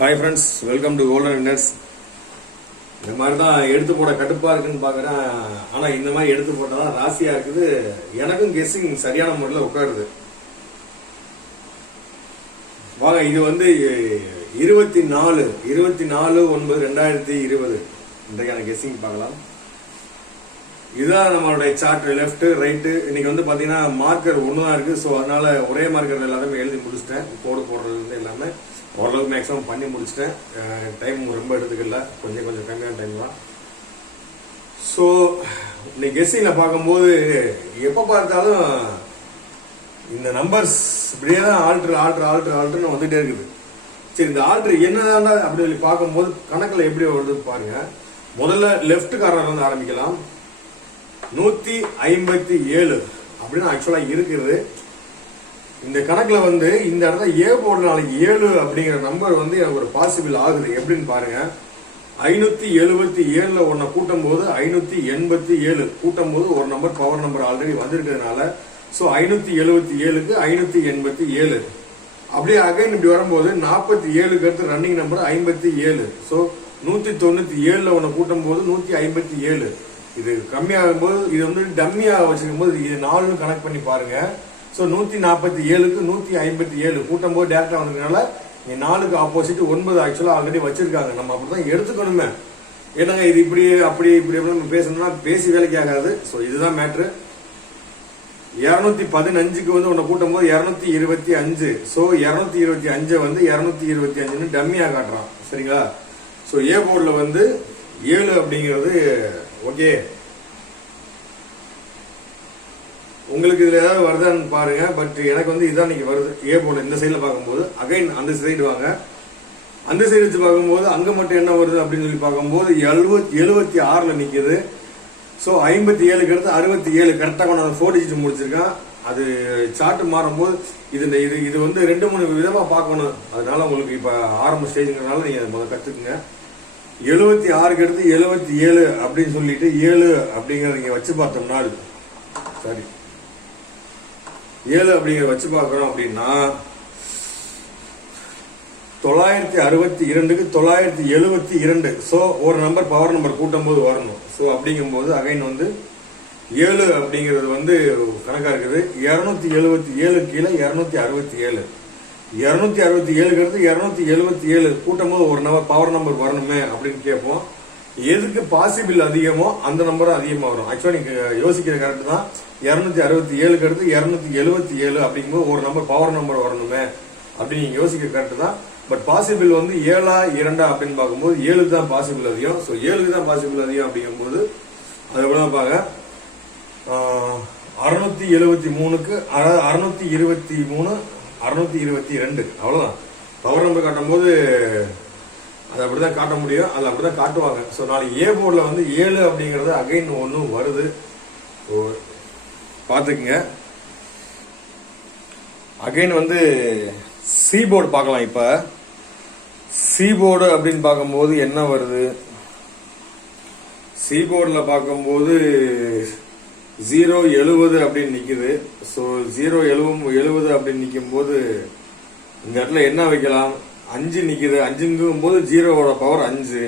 Hi friends, welcome to golden winners. இந்த மாதிரி தான் எடுத்து போட கடுப்பா இருக்குன்னு பாக்குறேன். ஆனா இந்த மாதிரி எடுத்து போட்டதான் ராசியா இருக்குது. எனக்கும் கெஸ்ஸிங் சரியான முறையில் உட்காருது. வாங்க, இது வந்து 24/9/2020 இன்றைக்கான கெஸ்ஸிங் பார்க்கலாம். இதுதான் நம்மளுடைய சார்ட். லெஃப்ட் ரைட்டு இன்னைக்கு வந்து பாத்தீங்கன்னா மார்க்கர் ஒண்ணுதான் இருக்கு. ஸோ அதனால ஒரே மார்க்கர் எல்லாருமே எழுதி முடிச்சிட்டேன். கோடு போடுறது வந்து எல்லாமே ஓரளவுக்கு மேக்ஸிமம் பண்ணி முடிச்சிட்டேன். டைம் ரொம்ப எடுத்துக்கல, கொஞ்சம் கம்மியான டைம் தான். ஸோ இன்னைக்கு கெஸ்ஸிங்கில் பார்க்கும்போது எப்போ பார்த்தாலும் இந்த நம்பர்ஸ் இப்படியே தான் ஆல்ட்ருன்னு வந்துட்டே இருக்குது. சரி, இந்த ஆல்ட்ரு என்னதான் அப்படி சொல்லி பார்க்கும்போது கணக்கில் எப்படி வருது பாருங்க. முதல்ல லெஃப்ட் கார்னர் வந்து ஆரம்பிக்கலாம். 157 அப்படின்னு ஆக்சுவலா இருக்குது. இந்த கணக்குல வந்து இந்த இடத்துல ஏ போர்டு நாளைக்கு 7 அப்படிங்கிற நம்பர் வந்து எனக்கு ஒரு பாசிபிள் ஆகுது. எப்படின்னு பாருங்க. 577 ஒன்ன கூட்டும் போது 587 கூட்டும் போது ஒரு நம்பர் பவர் நம்பர் ஆல்ரெடி வந்திருக்கிறதுனால ஸோ 577க்கு 587 அப்படியே அகைன் இப்படி வரும்போது 47க்கு அடுத்து ரன்னிங் நம்பர் 57. ஸோ 197 ஒன்ன கூட்டும் போது 157. இது கம்மியாகும் போது இது வந்து டம்மியாக வச்சுக்கும் போது இது 4 கனெக்ட் பண்ணி பாருங்க. ஸோ 147க்கு 157 கூட்டும் போது டேரக்டா வந்ததுனால 4க்கு ஆப்போசிட் 9 ஆக்சுவலா ஆல்ரெடி வச்சிருக்காங்க. நம்ம அப்படிதான் எடுத்துக்கணுமே. ஏன்னாங்க இது இப்படி அப்படி இப்படி பேசணும்னா பேசி வேலைக்கு ஆகாது. ஸோ இதுதான் மேட்ரு. 215க்கு வந்து ஒன்னு கூட்டும் போது 225. ஸோ 225 வந்து 225 டம்மியா காட்டுறான். சரிங்களா? ஸோ ஏ போர்டுல வந்து 7 அப்படிங்கிறது ஓகே. உங்களுக்கு இதுல ஏதாவது வருதான்னு பாருங்க. பட் எனக்கு வந்து இதான் இன்னைக்கு வருது. ஏ போர்டு இந்த சைட்ல பார்க்கும்போது அகைன் அந்த சைடு வாங்க. அந்த சைடு வச்சு பார்க்கும்போது அங்க மட்டும் என்ன வருது அப்படின்னு சொல்லி பார்க்கும்போது 76ல நிக்குது. ஸோ 57க்கு அடுத்து 67 கரெக்டா கொண்டாந்து 4 டிஜிட் முடிச்சிருக்கான். அது சார்ட் மாறும்போது இது வந்து 2-3 விதமா பார்க்கணும். அதனால உங்களுக்கு இப்ப ஆரம்ப ஸ்டேஜ்ங்கிறதுனால நீங்க முதல்ல கத்துக்குங்க. 76க்கு அடுத்து 77 அப்படின்னு சொல்லிட்டு 7 அப்படிங்கறத நீங்க வச்சு பார்த்தோம்னா சரி 7 அப்படிங்கிற வச்சு பார்க்கிறோம் அப்படின்னா 962க்கு 972. ஸோ ஒரு நம்பர் பவர் நம்பர் கூட்டும் போது வரணும். ஸோ அப்படிங்கும் போது அகைன் வந்து 7 அப்படிங்கிறது வந்து கணக்கா இருக்குது. 277 கீழே 267 267க்கு அடுத்து 277 கூட்டும் போது ஒரு நம்பர் பவர் நம்பர் வரணுமே அப்படின்னு கேட்போம். எதுக்கு பாசிபிள் அதிகமோ அந்த நம்பரும் அதிகமா வரும். ஆக்சுவலா நீங்க யோசிக்கிற கரெக்ட் தான். 267க்கு அடுத்து 277 அப்படிங்கும்போது ஒரு நம்பர் பவர் நம்பர் வரணுமே அப்படின்னு நீங்க யோசிக்கிற கரெக்ட் தான். பட் பாசிபிள் வந்து 7 2 அப்படின்னு பார்க்கும்போது 7 தான் பாசிபிள் அதிகம். ஸோ 7 தான் பாசிபிள் அதிகம் அப்படிங்கும்போது அது எவ்வளவு பாங்க 673க்கு 623 622 அவ்வளவுதான் பவர் நம்பர் காட்டும் போது அது அப்படிதான் காட்ட முடியும். அது அப்படிதான் காட்டுவாங்க. ஸோ நாளைக்கு ஏ போர்டுல வந்து 7 அப்படிங்கறது அகைன் ஒன்னு வருது. பாத்துக்குங்க. அகைன் வந்து சி போர்டு பார்க்கலாம். இப்ப சி போர்டு அப்படின்னு பார்க்கும்போது என்ன வருது? சி போர்டுல பார்க்கும்போது 070 அப்படின்னு நிக்குது. ஸோ 070 அப்படின்னு நிற்கும் போது இந்த இடத்துல என்ன வைக்கலாம்? 5 நிக்குது. 5ங்கும் போது 0வோட பவர் 5.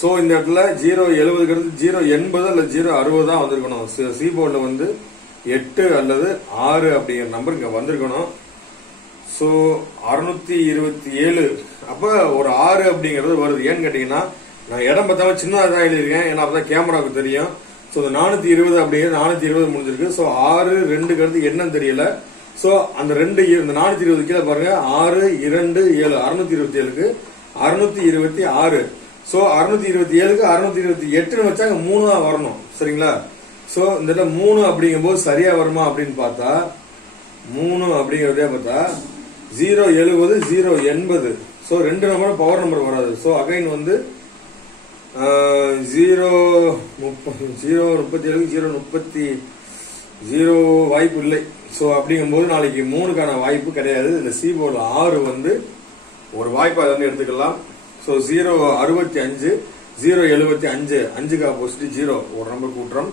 ஸோ இந்த இடத்துல 070க்கு அடுத்து 080 அல்லது 060 தான் வந்திருக்கணும். சி போர்டுல வந்து 8 அல்லது 6 அப்படிங்கிற நம்பர் இங்க வந்திருக்கணும். ஸோ 627 அப்ப ஒரு 6 அப்படிங்கிறது வருது. ஏன்னு கேட்டீங்கன்னா நான் இடம் பார்த்தாம சின்னதாக தான் எழுதியிருக்கேன். ஏன்னா அப்பதான் கேமராவுக்கு தெரியும். ஸோ 420 அப்படிங்கிறது 420 முடிஞ்சிருக்கு. ஸோ 6 2க்கு அடுத்து என்னன்னு தெரியல. ஸோ அந்த 420 கீழே பாருங்க 6 2 7 627க்கு 626. ஸோ 627க்கு 628 வச்சாங்க 3 தான் வரணும். சரிங்களா? ஸோ இந்த 3 அப்படிங்கும் போது சரியா வருமா அப்படின்னு பார்த்தா 3 அப்படிங்கிறதே பார்த்தா 070 080. ஸோ 2 நம்பர் பவர் நம்பர் வராது. ஸோ அகைன் வந்து 037 வாய்ப்பு இல்லை. ஸோ அப்படிங்கும்போது நாளைக்கு 3க்கான வாய்ப்பு கிடையாது. இந்த சி போர்டு 6 வந்து ஒரு வாய்ப்பு அதை வந்து எடுத்துக்கலாம். ஸோ 065 075 5க்கு ஆப்போசிட் 0 ஒரு நம்பர் கூட்டுறோம்.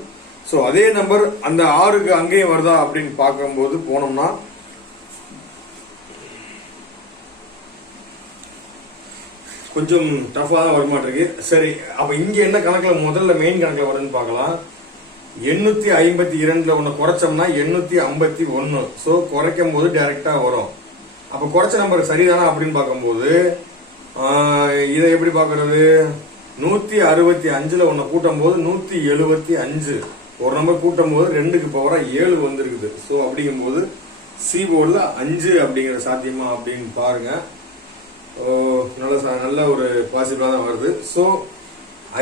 ஸோ அதே நம்பர் அந்த 6க்கு அங்கேயும் வருதா அப்படின்னு பார்க்கும்போது போனோம்னா கொஞ்சம் டஃபா தான் வரமாட்டிருக்கு. சரி, அப்ப இங்க என்ன கணக்குல முதல்ல மெயின் கணக்குல வருதுன்னு பார்க்கலாம். 852 ஒண்ணு குறைச்சோம்னா 851. சோ குறைக்கும் போது டைரக்டா வரும். அப்ப குறைச்ச நம்பர் சரிதானா அப்படின்னு பார்க்கும்போது இதை எப்படி பாக்குறது? 165 ஒண்ணு கூட்டும் போது 175 ஒரு நம்பர் கூட்டும் போது 2க்கு பவரா 7 வந்திருக்குது. சோ அப்படிங்கும் போது சி போர்டுல 5 அப்படிங்கிற சாத்தியமா அப்படின்னு பாருங்க. நல்ல ஒரு பாசிபிளா தான் வருது. சோ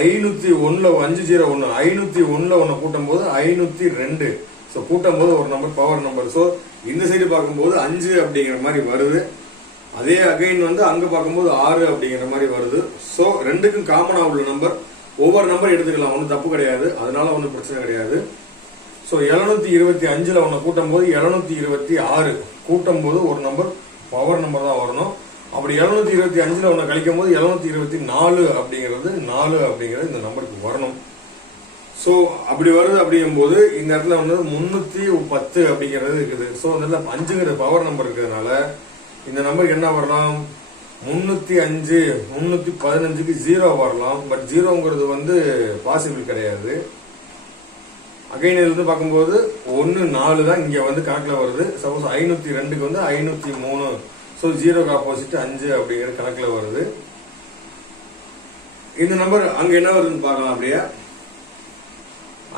501 501 ஒண்ணு கூட்டும் போது 502. சோ கூட்டும் போது ஒரு நம்பர் பவர் நம்பர். சோ இந்த சைடு பார்க்கும்போது 5 அப்படிங்கிற மாதிரி வருது. அதே அகைன் வந்து அங்க பார்க்கும்போது 6 அப்படிங்கிற மாதிரி வருது. சோ ரெண்டுக்கும் காமனா உள்ள நம்பர் ஒவ்வொரு நம்பர் எடுத்துக்கலாம், ஒன்னும் தப்பு கிடையாது, அதனால ஒன்னும் பிரச்சனை கிடையாது. சோ 725 ஒண்ணு கூட்டும் போது 726 கூட்டும் போது ஒரு நம்பர் பவர் நம்பர் தான் வரணும். அப்படி 725 ஒண்ணு கழிக்கும் போது 724 அப்படிங்கிறது 4 அப்படிங்கிறது இந்த நம்பருக்கு வரணும். சோ அப்படி வருது. அப்படிங்கும் போது இந்த இடத்துல வந்து 310 அப்படிங்கிறது இருக்குது. சோ அந்த 5ங்கிற பவர் நம்பர் இருக்கிறதுனால இந்த நம்பருக்கு என்ன வரலாம்? 305 315க்கு 0 வரலாம். பட் 0ங்கிறது வந்து பாசிபிள் கிடையாது. அகைன் இருந்து பார்க்கும்போது 1 4 தான் இங்க வந்து கணக்குல வருது. சப்போஸ் 502க்கு வந்து 503. சோ 0க்கு ஆப்போசிட் 5 அப்படிங்கிற கணக்குல வருது. இந்த நம்பர் அங்க என்ன வருதுன்னு பார்க்கலாம். அப்படியே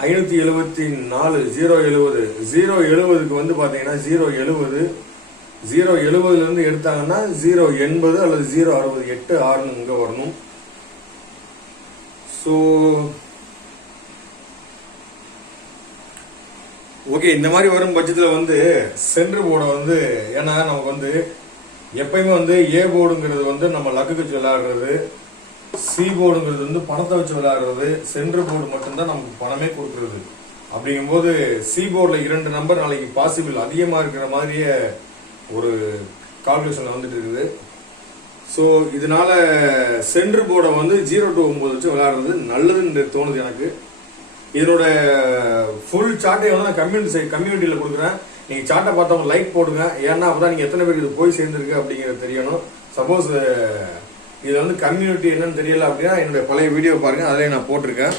574 070க்கு வந்து பாத்தீங்கன்னா 070 இருந்து எடுத்தாங்கன்னா 080 அல்லது 068 6 இங்க வரணும். சோ ஓகே, இந்த மாதிரி வரும் பட்சத்துல வந்து சென்டர் போர்டை வந்து, ஏன்னா நமக்கு வந்து எப்பயுமே வந்து ஏ போர்டுங்கிறது வந்து நம்ம லக்குக்கு வச்சு விளையாடுறது, சி போர்டுங்கிறது வந்து பணத்தை வச்சு விளையாடுறது, சென்டர் போர்டு மட்டும்தான் நமக்கு பணமே கொடுக்கறது. அப்படிங்கும்போது சி போர்டுல 2 நம்பர் நாளைக்கு பாசிபிள் அதிகமா இருக்கிற மாதிரியே ஒரு கால்குலேஷன் வந்துட்டு இருக்குது. ஸோ இதனால சென்டர் போர்டை வந்து 0 to 9 வச்சு விளையாடுறது நல்லதுன்னு தோணுது எனக்கு. இதனோட ஃபுல் சார்ட்டை வந்து நான் கம்யூனிட்டியில கொடுக்குறேன். நீங்க சார்ட்டை பார்த்தவங்க லைக் போடுங்க. ஏன்னா அப்பதான் நீங்க எத்தனை பேருக்கு இது போய் சேர்ந்துருக்கு அப்படிங்கிறது தெரியணும். சப்போஸ் இதுல வந்து கம்யூனிட்டி என்னன்னு தெரியல அப்படின்னா என்னுடைய பழைய வீடியோ பாருங்க, அதிலே நான் போட்டிருக்கேன்.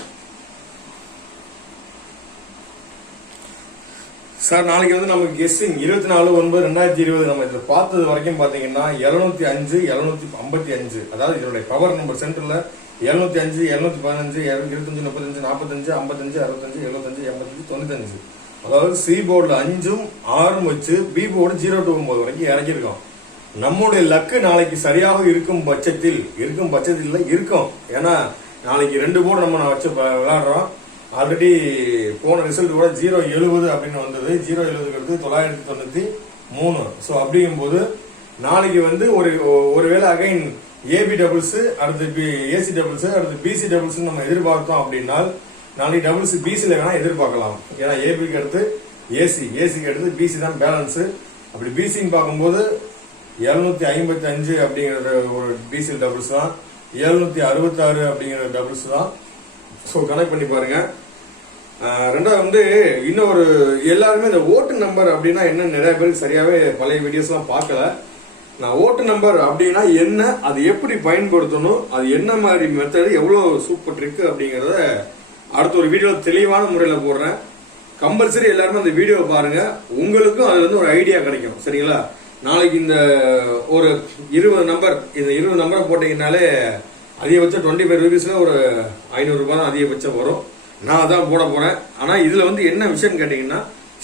சார் நாளைக்கு வந்து நமக்கு கெஸ்ஸிங் 24/9/2020 நம்ம இதை பார்த்தது வரைக்கும் பாத்தீங்கன்னா 705 755, அதாவது இதனுடைய பவர் நம்பர் சென்டர்ல 705 715 25 35 45 55 65 75 85 95, அதாவது சி போர்டுல 5ம் 6ம் வச்சு பி போர்டு 0 to 9 வரைக்கும் இறக்கிருக்கோம். நம்முடைய லக்கு நாளைக்கு சரியாக இருக்கும் பட்சத்தில் இருக்கும். ஏன்னா நாளைக்கு 2 போர்டு நம்ம வச்சு விளையாடுறோம். ஆல்ரெடி போன ரிசல்ட் கூட 070 அப்படின்னு வந்தது. 070ங்கிறது 993. ஸோ அப்படிங்கும் போது நாளைக்கு வந்து ஒருவேளை அகைன் ஏபி டபுள்ஸ், அடுத்து ஏசி டபுள்ஸ், அடுத்து பிசி டபுள்ஸ் நம்ம எதிர்பார்த்தோம் அப்படின்னா நாளைக்கு டபுள்ஸ் பிசில வேணா எதிர்பார்க்கலாம். ஏன்னா ஏபிக்கு அடுத்து ஏசிக்கு அடுத்து பிசி தான் பேலன்ஸ். அப்படி பிசின்னு பார்க்கும்போது 755 அப்படிங்கிற ஒரு பிசி டபுள்ஸ் தான், 766 அப்படிங்கிற டபுள்ஸ் தான். ஸோ கனெக்ட் பண்ணி பாருங்க. ரெண்டாவது வந்து இன்னொரு எல்லாருமே இந்த ஓட்டு நம்பர் அப்படின்னா என்ன நிறைய பேருக்கு சரியாவே பழைய வீடியோஸ் எல்லாம் பார்க்கல. நான் ஓட்டு நம்பர் அப்படின்னா என்ன, அது எப்படி பயன்படுத்தணும், அது என்ன மாதிரி மெத்தடு, எவ்வளவு சூப்பர் ட்ரிக் அப்படிங்கறத அடுத்த ஒரு வீடியோ தெளிவான முறையில போடுறேன். கம்பல்சரி எல்லாருமே அந்த வீடியோ பாருங்க, உங்களுக்கும் அதுல இருந்து ஒரு ஐடியா கிடைக்கும். சரிங்களா? நாளைக்கு இந்த ஒரு 20 நம்பரை போட்டீங்கன்னாலே அதிகபட்சம் 25 ரூபீஸ்ல ஒரு 500 ரூபாய் தான் அதிகபட்சம் வரும். நான் அதான் போட போறேன். ஆனா இதுல வந்து என்ன விஷயம் கேட்டீங்கன்னா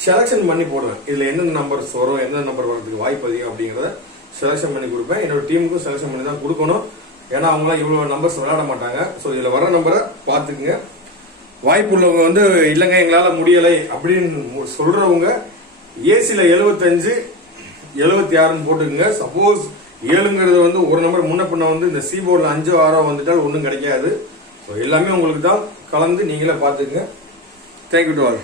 செலக்ஷன் பண்ணி போடுவேன். இதுல எந்தெந்த நம்பர்ஸ் வரும், எந்தெந்த நம்பர் வரதுக்கு வாய்ப்பு அதிகம் அப்படிங்கறத செலக்ஷன் பண்ணி கொடுப்பேன். என்னோட டீமுக்கும் செலக்ஷன் பண்ணி தான் கொடுக்கணும். ஏன்னா அவங்களாம் இவ்வளவு நம்பர்ஸ் விளையாட மாட்டாங்க. ஸோ இதுல வர நம்பரை பார்த்துக்குங்க. வாய்ப்பு உள்ளவங்க வந்து இல்லைங்க எங்களால முடியலை அப்படின்னு சொல்றவங்க ஏசில 75 76 போட்டுக்குங்க. சப்போஸ் 7ங்கிறது வந்து ஒரு நம்பர் முன்ன பின்ன வந்து இந்த சி போர்டில் 5 6 வந்துட்டால் ஒன்றும் கிடைக்காது. ஸோ எல்லாமே உங்களுக்கு தான் கலந்து நீங்களே பார்த்துக்குங்க. Thank you to all.